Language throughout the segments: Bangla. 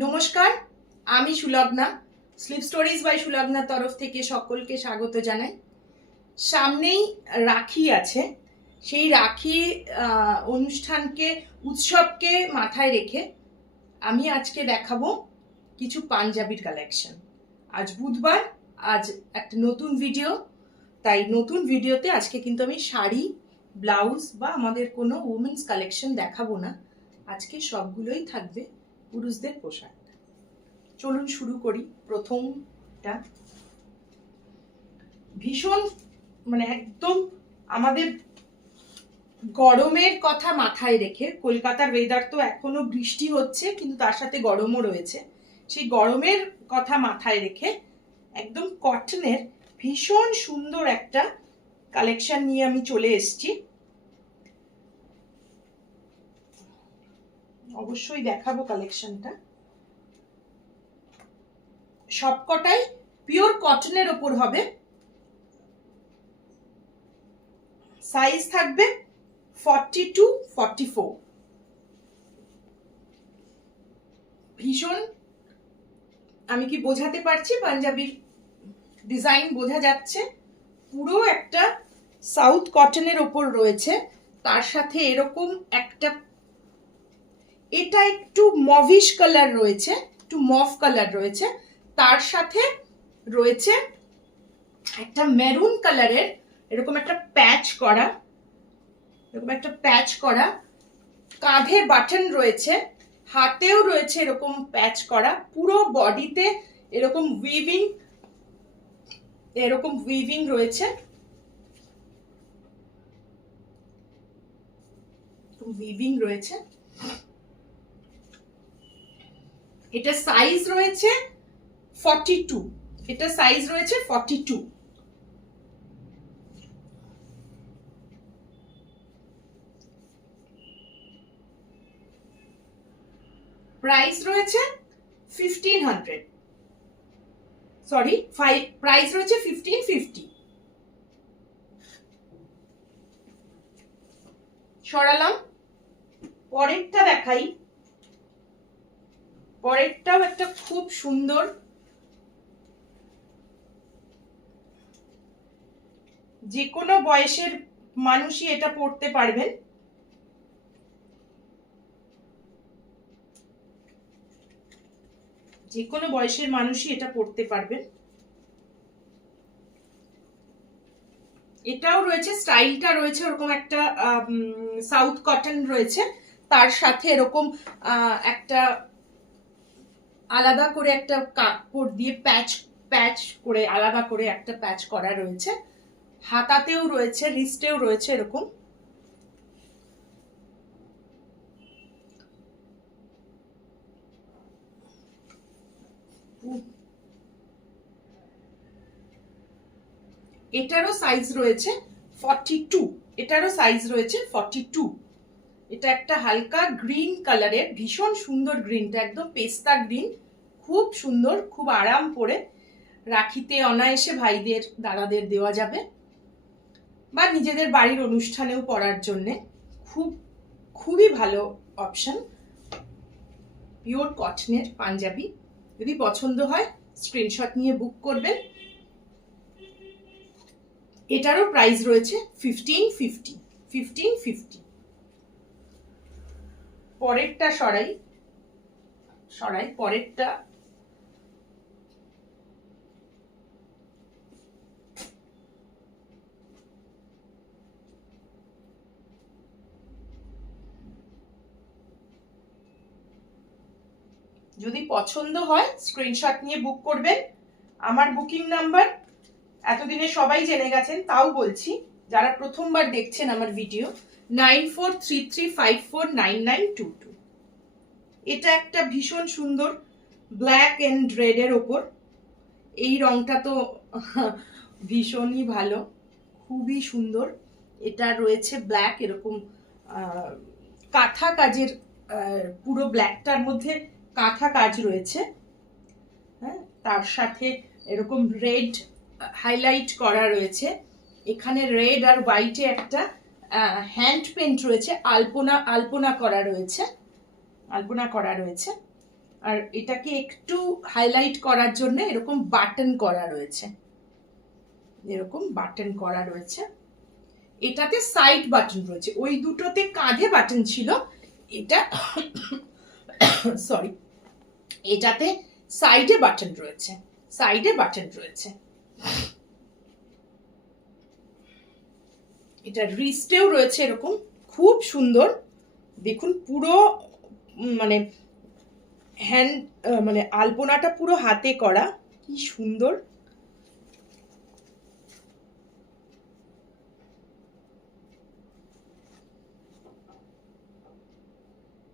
নমস্কার, আমি সুলগ্না। স্লিপ স্টোরিজ বাই সুলগ্নার তরফ থেকে সকলকে স্বাগত জানাই। সামনেই রাখি আছে। সেই রাখি অনুষ্ঠানকে, উৎসবকে মাথায় রেখে আমি আজকে দেখাবো কিছু পাঞ্জাবির কালেকশন। আজ বুধবার, আজ একটা নতুন ভিডিও। তাই নতুন ভিডিওতে আজকে কিন্তু আমি শাড়ি, ব্লাউজ বা আমাদের কোনো উমেন্স কালেকশন দেখাবো না। আজকে সবগুলোই থাকবে পুরুষদের পোশাক। চলুন শুরু করি। প্রথমটা ভীষণ একদম আমাদের গরমের কথা মাথায় রেখে, কলকাতার ওয়েদার তো এখনো বৃষ্টি হচ্ছে, কিন্তু তার সাথে গরমও রয়েছে। সেই গরমের কথা মাথায় রেখে একদম কটনের ভীষণ সুন্দর একটা কালেকশন নিয়ে আমি চলে এসেছি। অবশ্যই দেখাবো কালেকশনটা। সবকটাই পিওর কটনের ওপর হবে। সাইজ থাকবে 42-44। ভীষণ, আমি কি বোঝাতে পারছি? পাঞ্জাবির ডিজাইন বোঝা যাচ্ছে। পুরো একটা সাউথ কটনের ওপর রয়েছে, তার সাথে এরকম একটা, এটা একটু মভিশ কালার রয়েছে, একটু মভ কালার রয়েছে, তার সাথে রয়েছে একটা মেরুন কালারের এরকম একটা প্যাচ করা, কাঁধে বাটন রয়েছে, হাতেও রয়েছে এরকম প্যাচ করা, পুরো বডিতে এরকম উইভিং রয়েছে, এটা সাইজ রয়েছে 42। এটা সাইজ রয়েছে 42। প্রাইস রয়েছে 1500, সরি, প্রাইস রয়েছে 1550। সরালাম। পরেরটা দেখাই। পরেরটাও একটা খুব সুন্দর, যে কোনো বয়সের মানুষই এটা পড়তে পারবেন। যে কোনো বয়সের মানুষই এটা পড়তে পারবেন। এটাও রয়েছে, স্টাইলটা রয়েছে ওরকম একটা সাউথ কটন রয়েছে, তার সাথে এরকম একটা আলাদা করে একটা কাপড় দিয়ে প্যাচ করে আলাদা করে একটা প্যাচ করা রয়েছে। হাতাতেও রয়েছে, রিস্টেও রয়েছে এরকম। এটারও সাইজ রয়েছে 42। এটারও সাইজ রয়েছে 42। এটা একটা হালকা গ্রিন কালারের, ভীষণ সুন্দর গ্রিনটা, একদম পেস্তা গ্রিন, খুব সুন্দর, খুব আরাম পরে রাখিতে অনায়াসে ভাইদের, দাদাদের দেওয়া যাবে, বা নিজেদের বাড়ির অনুষ্ঠানেও পরার জন্য খুবই ভালো অপশন। পিওর কটনের পাঞ্জাবি। যদি পছন্দ হয় স্ক্রিনশট নিয়ে বুক করবেন। এটারও প্রাইস রয়েছে 1550। পরেরটা সরাই। পরেরটা যদি পছন্দ হয় স্ক্রিনশট নিয়ে বুক করবেন। আমার বুকিং নাম্বার এতদিনে সবাই জেনে গেছেন, তাও বলছি যারা প্রথমবার দেখছেন আমার ভিডিও, 9433549922। এটা একটা ভীষণ সুন্দর ব্ল্যাক এন্ড রেড এর ওপর। এই রংটা তো ভীষণই ভালো, খুবই সুন্দর। এটা রয়েছে ব্ল্যাক, এরকম কাঁথা কাজের, পুরো ব্ল্যাকটার মধ্যে কাঁথা কাজ রয়েছে। হ্যাঁ, তার সাথে এরকম রেড হাইলাইট করা রয়েছে। এখানে রেড আর হোয়াইটে একটা হ্যান্ড পেন্ট রয়েছে, আলপনা করা রয়েছে। আর এটাকে একটু হাইলাইট করার জন্য এরকম বাটন করা রয়েছে, এরকম বাটন করা রয়েছে। এটাতে সাইড বাটন রয়েছে, ওই দুটোতে কাঁধে বাটন ছিল, এটা সরি, এটাতে সাইডে বাটন রয়েছে, সাইডে বাটন রয়েছে। এটা রিস্টেও রয়েছে এরকম, খুব সুন্দর। দেখুন পুরো মানে হ্যান্ড মানে আলপনাটা পুরো হাতে করা, কি সুন্দর।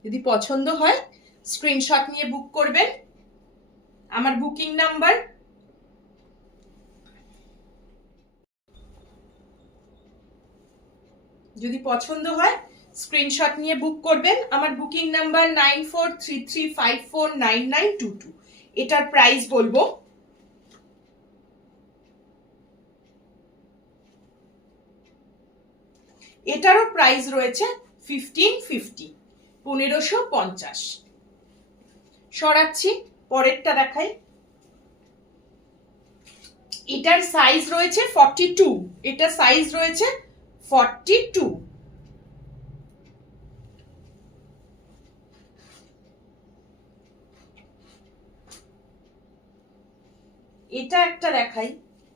যদি পছন্দ হয় স্ক্রিনশট নিয়ে বুক করবেন। আমার বুকিং নাম্বার যদি পছন্দ হয় স্ক্রিনশট নিয়ে বুক করবেন। আমার বুকিং নাম্বার 9433549922। এটার প্রাইস বলবো, এটারও প্রাইস রয়েছে 1550, 1550। সরাচ্ছি, পরেরটা দেখাই। এটার সাইজ রয়েছে 42, এটা সাইজ রয়েছে 42। এটা একটা দেখাই,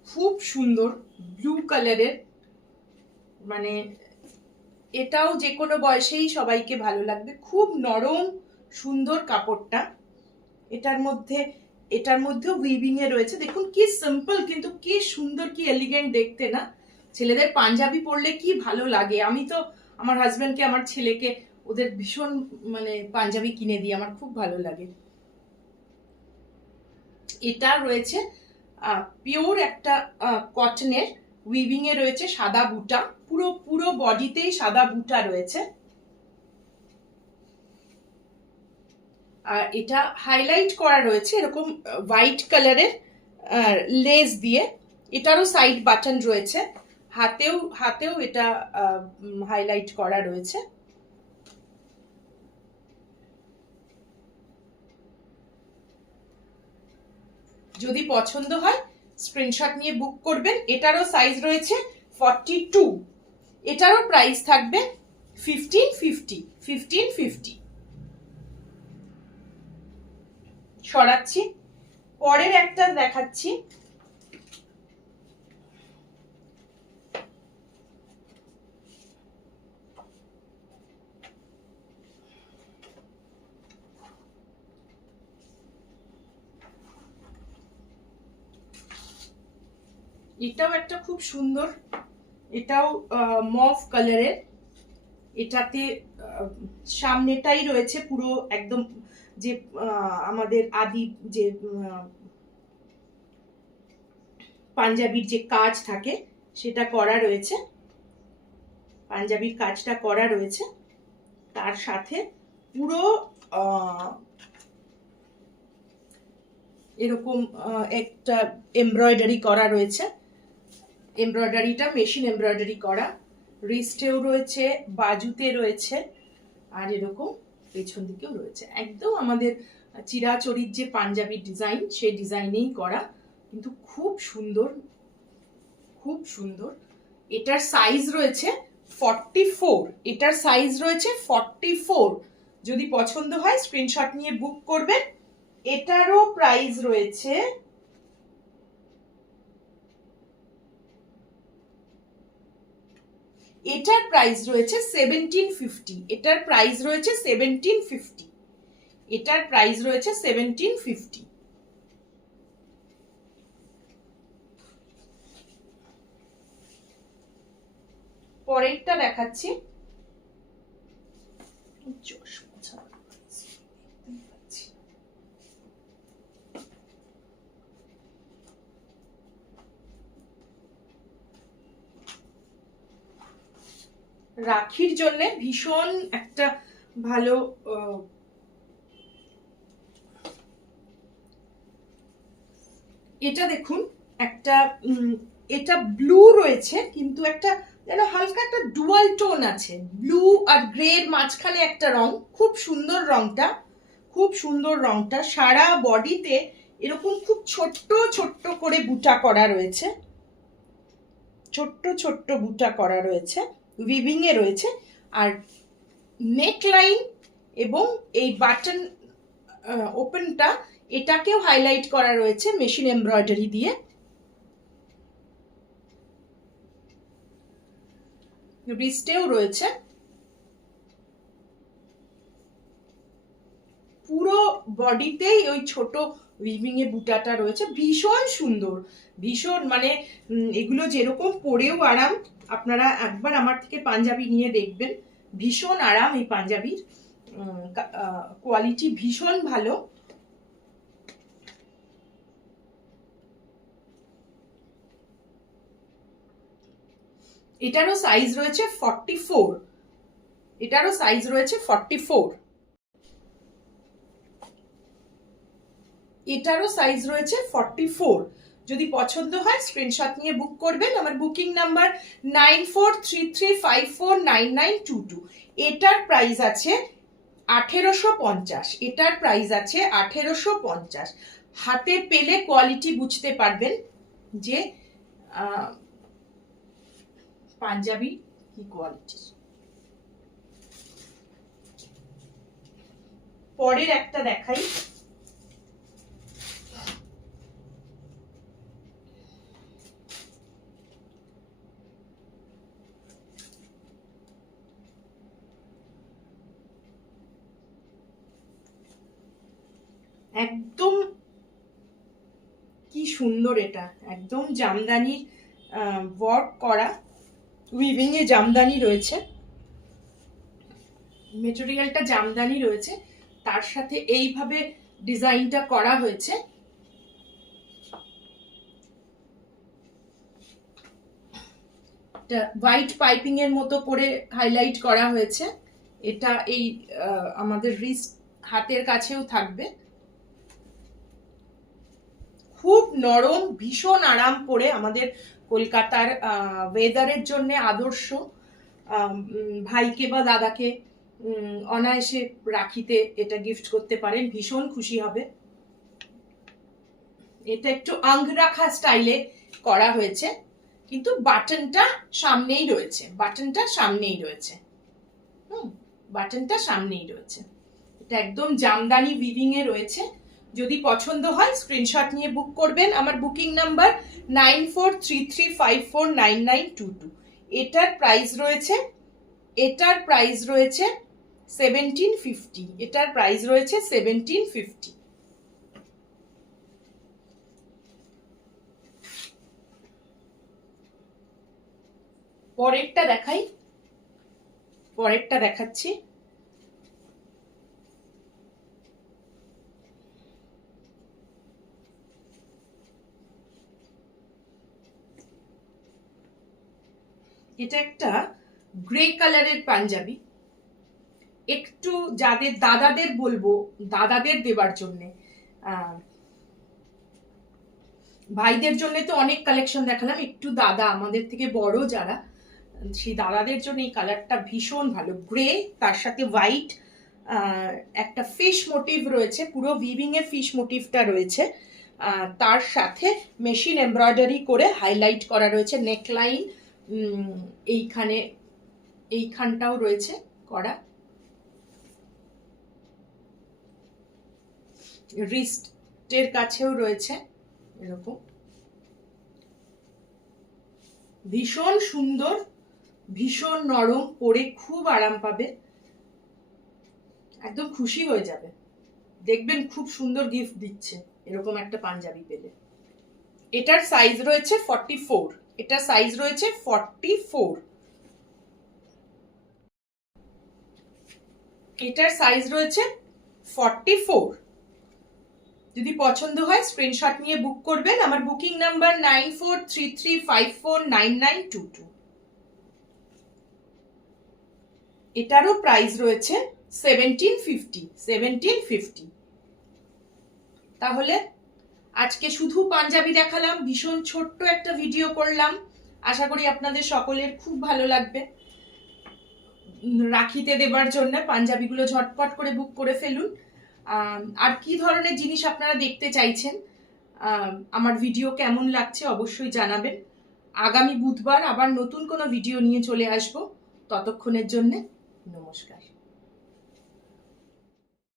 খুব সুন্দর ব্লু কালারের, মানে এটাও যে কোনো বয়সেই সবাইকে ভালো লাগবে, খুব নরম সুন্দর কাপড়টা। এটার মধ্যেও উইভিং এ রয়েছে, দেখুন কি সিম্পল কিন্তু কি সুন্দর, কি এলিগেন্ট দেখতে না। ছেলেদের পাঞ্জাবি পরলে কি ভালো লাগে, আমি তো আমার হাজবেন্ডকে, আমার ছেলেকে ওদের ভীষণ মানে পাঞ্জাবি কিনে দিই, আমার খুব ভালো লাগে। এটা রয়েছে পিওর একটা কটনের, উইভিং এ রয়েছে সাদা বুটা, পুরো পুরো বডিতেই সাদা বুটা রয়েছে। আর এটা হাইলাইট করা রয়েছে এরকম হোয়াইট কালারের লেস দিয়ে। এটারও সাইড বাটন রয়েছে, হাতেও এটা হাইলাইট করা রয়েছে। যদি পছন্দ হয় স্ক্রিনশট নিয়ে বুক করবেন। এটারও সাইজ রয়েছে 42, এটারও প্রাইস থাকবে 1550। সরাচ্ছি, পরের একটা দেখাচ্ছি। এটাও একটা খুব সুন্দর, এটাও মভ কালারের। এটাতে সামনেটাই রয়েছে পুরো একদম যে আমাদের আদি যে পাঞ্জাবির যে কাজ থাকে সেটা করা রয়েছে, পাঞ্জাবির কাজটা করা রয়েছে। তার সাথে পুরো এরকম একটা এমব্রয়ডারি করা রয়েছে, এমব্রয়ডারিটা মেশিন এমব্রয়ডারি করা। রিস্টেও রয়েছে, বাজুতে রয়েছে, আর এরকম পেছন দিকেও রয়েছে। একদম আমাদের চিরাচরিত যে পাঞ্জাবি ডিজাইন সেই ডিজাইনেই করা, কিন্তু খুব সুন্দর, খুব সুন্দর। এটার সাইজ রয়েছে 44, এটার সাইজ রয়েছে 44। যদি পছন্দ হয় স্ক্রিনশট নিয়ে বুক করবেন। এটারও প্রাইস রয়েছে এটার প্রাইস রয়েছে 1750, এটার প্রাইস রয়েছে 1750, এটার প্রাইস রয়েছে 1750। পরেরটা দেখাচ্ছি। রাখির জন্য ভীষণ একটা ভালো, এটা দেখুন একটা এটা ব্লু রয়েছে, কিন্তু একটা যেন হালকা একটা ডুয়াল টোন আছে, ব্লু আর গ্রে এর মাঝখানে একটা রং, খুব সুন্দর রংটা, খুব সুন্দর রংটা, সারা বডিতে এরকম খুব ছোট্ট ছোট্ট করে বুটা করা রয়েছে, ছোট্ট ছোট্ট বুটা করা রয়েছে, উইভিং এ রয়েছে। আর নেক লাইন এবং এই বাটন ওপেনটা, এটাকেও হাইলাইট করা রয়েছে মেশিন এমব্রয়ডারি দিয়ে। রিস্টেও রয়েছে, পুরো বডিতেই ওই ছোট উইভিং এ বুটাটা রয়েছে। ভীষণ সুন্দর, ভীষণ, মানে এগুলো যেরকম পরেও আরাম, আপনারা একবার আমার থেকে পাঞ্জাবি নিয়ে দেখবেন, ভীষণ আরাম এই পাঞ্জাবির, কোয়ালিটি ভীষণ ভালো। এটারও সাইজ রয়েছে 44, এটারও সাইজ রয়েছে 44, এটারও সাইজ রয়েছে 44। যদি পছন্দ হয় স্ক্রিনশট নিয়ে বুক করবেন। আমার বুকিং নাম্বার 9433549922। এটার প্রাইস আছে 1850, এটার প্রাইস আছে 1850। হাতে পেলে কোয়ালিটি বুঝতে পারবেন যে পাঞ্জাবি কি কোয়ালিটি। পরের একটা দেখাই, একদম কি সুন্দর, এটা একদম জামদানির ওয়ার্ক করা, উইভিং এ জামদানি রয়েছে, মেটেরিয়ালটা জামদানি রয়েছে, তার সাথে এইভাবে ডিজাইনটা করা হয়েছে। হোয়াইট পাইপিং এর মতো করে হাইলাইট করা হয়েছে। এটা এই আমাদের রিস্ট হাতের কাছেও থাকবে। খুব নরম, ভীষণ আরাম পরে, আমাদের কলকাতার ওয়েদারের জন্য আদর্শ। ভাইকে বা দাদাকে অনায়াসে রাখিতে এটা গিফট করতে পারেন, ভীষণ খুশি হবে। এটা একটু আংরাখা স্টাইলে করা হয়েছে, কিন্তু বাটনটা সামনেই রয়েছে, বাটনটা সামনেই রয়েছে, বাটনটা সামনেই রয়েছে। এটা একদম জামদানি উইভিং এ রয়েছে। যদি পছন্দ হয় স্ক্রিনশট নিয়ে বুক করবেন। আমার বুকিং নাম্বার 9433549922। এটার প্রাইস রয়েছে, এটার প্রাইস রয়েছে 1750, এটার প্রাইস রয়েছে 1750। পরেরটা দেখাই, পরেরটা দেখাচ্ছি। এটা একটা গ্রে কালারের পাঞ্জাবি, একটু যাদের দাদাদের বলবো, দাদাদের দেবার জন্যে। ভাইদের জন্য তো অনেক কালেকশন দেখালাম, একটু দাদা আমাদের থেকে বড় যারা, সেই দাদাদের জন্য এই কালারটা ভীষণ ভালো। গ্রে, তার সাথে হোয়াইট, একটা ফিশ মোটিভ রয়েছে, পুরো উইভিং এ ফিশ মোটিভটা রয়েছে, তার সাথে মেশিন এমব্রয়ডারি করে হাইলাইট করা রয়েছে। নেকলাইন এইখানে, এইখানটাও রয়েছে করা, রিস্টের কাছেও রয়েছে এরকম। ভীষণ সুন্দর, ভীষণ নরম, পরে খুব আরাম পাবে, একদম খুশি হয়ে যাবে। দেখবেন খুব সুন্দর গিফট দিচ্ছে এরকম একটা পাঞ্জাবি পেলে। এটার সাইজ রয়েছে 44, এটার সাইজ রয়েছে 44, এটার সাইজ রয়েছে 44। যদি পছন্দ হয় স্ক্রিনশট নিয়ে বুক করবেন। আমার বুকিং নাম্বার 9433549922। এটারও প্রাইস রয়েছে 1750, 1750। তাহলে আজকে শুধু পাঞ্জাবি দেখালাম, ভীষণ ছোট্ট একটা ভিডিও করলাম, আশা করি আপনাদের সকলের খুব ভালো লাগবে। রাখিতে দেবার জন্য পাঞ্জাবিগুলো ঝটপট করে বুক করে ফেলুন। আর কি ধরনের জিনিস আপনারা দেখতে চাইছেন, আমার ভিডিও কেমন লাগছে অবশ্যই জানাবেন। আগামী বুধবার আবার নতুন কোনো ভিডিও নিয়ে চলে আসব। ততক্ষণের জন্যে নমস্কার।